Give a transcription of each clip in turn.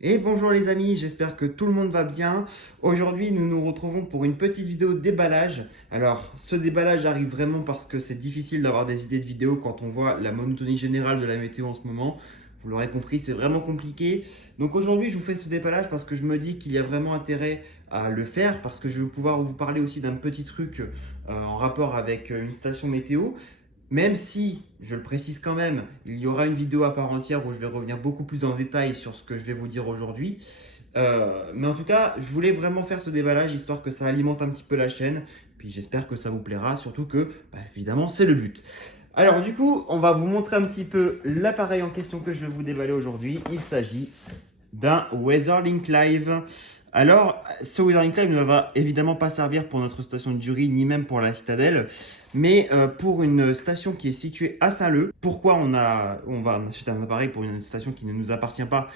Et bonjour les amis, j'espère que tout le monde va bien. Aujourd'hui, nous nous retrouvons pour une petite vidéo déballage. Alors, ce déballage arrive vraiment parce que c'est difficile d'avoir des idées de vidéo quand on voit la monotonie générale de la météo en ce moment. Vous l'aurez compris, c'est vraiment compliqué. Donc aujourd'hui, je vous fais ce déballage parce que je me dis qu'il y a vraiment intérêt à le faire, parce que je vais pouvoir vous parler aussi d'un petit truc en rapport avec une station météo. Même si, je le précise quand même, il y aura une vidéo à part entière où je vais revenir beaucoup plus en détail sur ce que je vais vous dire aujourd'hui. Mais en tout cas, je voulais vraiment faire ce déballage histoire que ça alimente un petit peu la chaîne. Puis j'espère que ça vous plaira, surtout que, évidemment, c'est le but. Alors du coup, on va vous montrer un petit peu l'appareil en question que je vais vous déballer aujourd'hui. Il s'agit d'un Weatherlink Live. Alors, ce Weatherlink Live ne va évidemment pas servir pour notre station de Dury, ni même pour la Citadelle, mais pour une station qui est située à Saint-Leu. Pourquoi on va acheter un appareil pour une station qui ne nous appartient pas?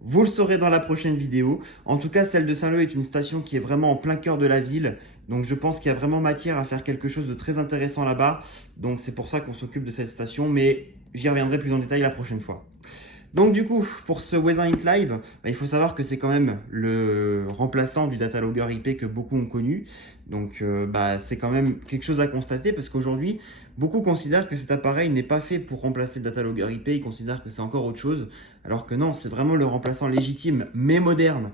Vous le saurez dans la prochaine vidéo. En tout cas, celle de Saint-Leu est une station qui est vraiment en plein cœur de la ville. Donc je pense qu'il y a vraiment matière à faire quelque chose de très intéressant là-bas. Donc c'est pour ça qu'on s'occupe de cette station, mais j'y reviendrai plus en détail la prochaine fois. Donc du coup, pour ce Weatherlink Live, il faut savoir que c'est quand même le remplaçant du data logger IP que beaucoup ont connu. Donc c'est quand même quelque chose à constater, parce qu'aujourd'hui, beaucoup considèrent que cet appareil n'est pas fait pour remplacer le data logger IP, ils considèrent que c'est encore autre chose, alors que non, c'est vraiment le remplaçant légitime mais moderne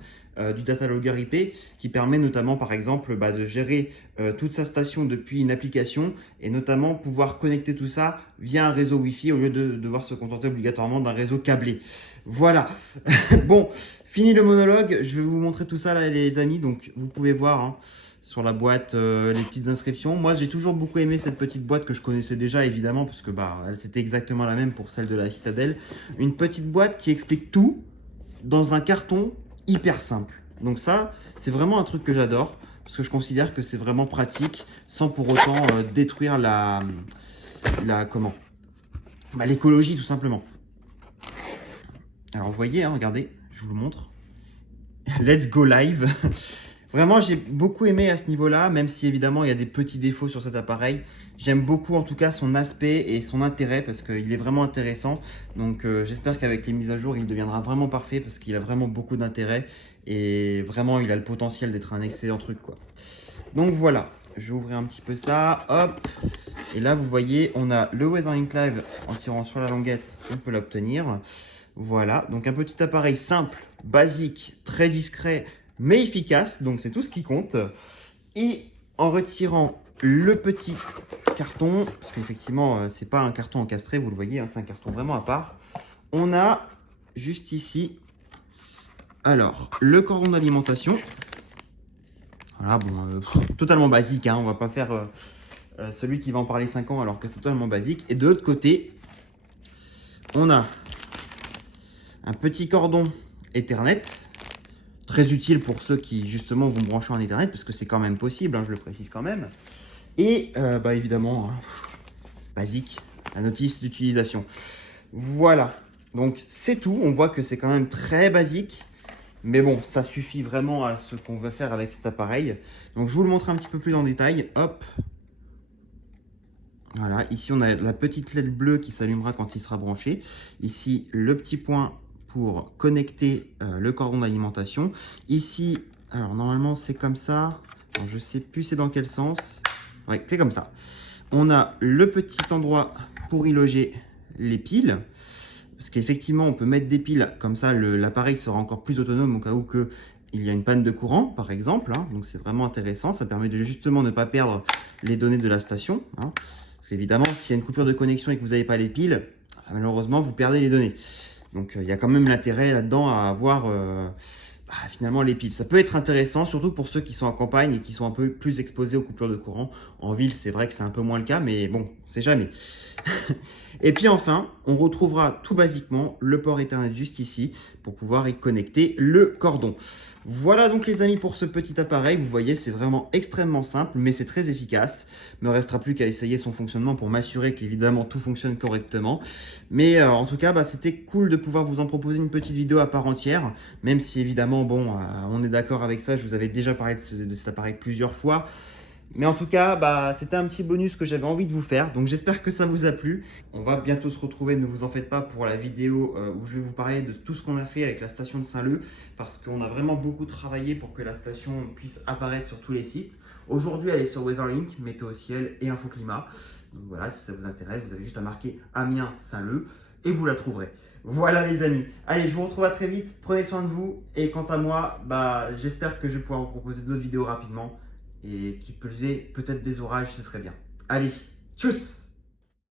du data logger IP, qui permet notamment par exemple de gérer toute sa station depuis une application, et notamment pouvoir connecter tout ça via un réseau Wi-Fi au lieu de devoir se contenter obligatoirement d'un réseau câblé. Voilà. Bon, fini le monologue, je vais vous montrer tout ça là les amis. Donc vous pouvez voir sur la boîte les petites inscriptions. Moi j'ai toujours beaucoup aimé cette petite boîte que je connaissais déjà évidemment, parce que c'était exactement la même pour celle de la Citadelle. Une petite boîte qui explique tout dans un carton hyper simple. Donc ça, c'est vraiment un truc que j'adore, parce que je considère que c'est vraiment pratique sans pour autant détruire l'écologie tout simplement. Alors vous voyez, regardez, je vous le montre. Let's go live. Vraiment, j'ai beaucoup aimé à ce niveau-là, même si évidemment il y a des petits défauts sur cet appareil. J'aime beaucoup en tout cas son aspect et son intérêt, parce qu'il est vraiment intéressant. Donc j'espère qu'avec les mises à jour, il deviendra vraiment parfait, parce qu'il a vraiment beaucoup d'intérêt et vraiment il a le potentiel d'être un excellent truc, quoi. Donc voilà, je vais ouvrir un petit peu ça, hop. Et là vous voyez, on a le Weatherlink Live en tirant sur la languette, on peut l'obtenir. Voilà, donc un petit appareil simple, basique, très discret, mais efficace, donc c'est tout ce qui compte. Et en retirant le petit carton, parce qu'effectivement c'est pas un carton encastré, vous le voyez, c'est un carton vraiment à part, on a juste ici alors le cordon d'alimentation. Voilà, bon, totalement basique, on va pas faire celui qui va en parler 5 ans alors que c'est totalement basique. Et de l'autre côté, on a un petit cordon Ethernet, très utile pour ceux qui justement vont brancher en Ethernet, parce que c'est quand même possible, je le précise quand même. Et évidemment, basique, la notice d'utilisation. Voilà, donc c'est tout. On voit que c'est quand même très basique, mais bon, ça suffit vraiment à ce qu'on veut faire avec cet appareil. Donc je vous le montre un petit peu plus en détail. Hop. Voilà, ici on a la petite LED bleue qui s'allumera quand il sera branché. Ici, le petit point pour connecter le cordon d'alimentation. Ici, alors normalement c'est comme ça. Alors, je sais plus c'est dans quel sens. Ouais, c'est comme ça. On a le petit endroit pour y loger les piles. Parce qu'effectivement, on peut mettre des piles, comme ça l'appareil sera encore plus autonome au cas où il y a une panne de courant, par exemple. Donc c'est vraiment intéressant, ça permet de justement ne pas perdre les données de la station. Parce qu'évidemment, s'il y a une coupure de connexion et que vous n'avez pas les piles, malheureusement, vous perdez les données. Donc il y a quand même l'intérêt là-dedans à avoir finalement les piles. Ça peut être intéressant, surtout pour ceux qui sont en campagne et qui sont un peu plus exposés aux coupures de courant. En ville, c'est vrai que c'est un peu moins le cas, mais bon, on sait jamais. Et puis enfin, on retrouvera tout basiquement le port Ethernet juste ici pour pouvoir y connecter le cordon. Voilà donc les amis pour ce petit appareil. Vous voyez, c'est vraiment extrêmement simple, mais c'est très efficace. Il ne me restera plus qu'à essayer son fonctionnement pour m'assurer qu'évidemment tout fonctionne correctement. Mais en tout cas, c'était cool de pouvoir vous en proposer une petite vidéo à part entière, même si évidemment, on est d'accord avec ça, je vous avais déjà parlé de cet appareil plusieurs fois. Mais en tout cas, bah, c'était un petit bonus que j'avais envie de vous faire. Donc j'espère que ça vous a plu. On va bientôt se retrouver, ne vous en faites pas, pour la vidéo où je vais vous parler de tout ce qu'on a fait avec la station de Saint-Leu. Parce qu'on a vraiment beaucoup travaillé pour que la station puisse apparaître sur tous les sites. Aujourd'hui, elle est sur Weatherlink, météo ciel et infoclimat. Donc voilà, si ça vous intéresse, vous avez juste à marquer Amiens Saint-Leu et vous la trouverez. Voilà les amis. Allez, je vous retrouve à très vite. Prenez soin de vous. Et quant à moi, bah, j'espère que je vais pouvoir vous proposer d'autres vidéos rapidement. Et qui plus est, peut-être des orages, ce serait bien. Allez, tchuss!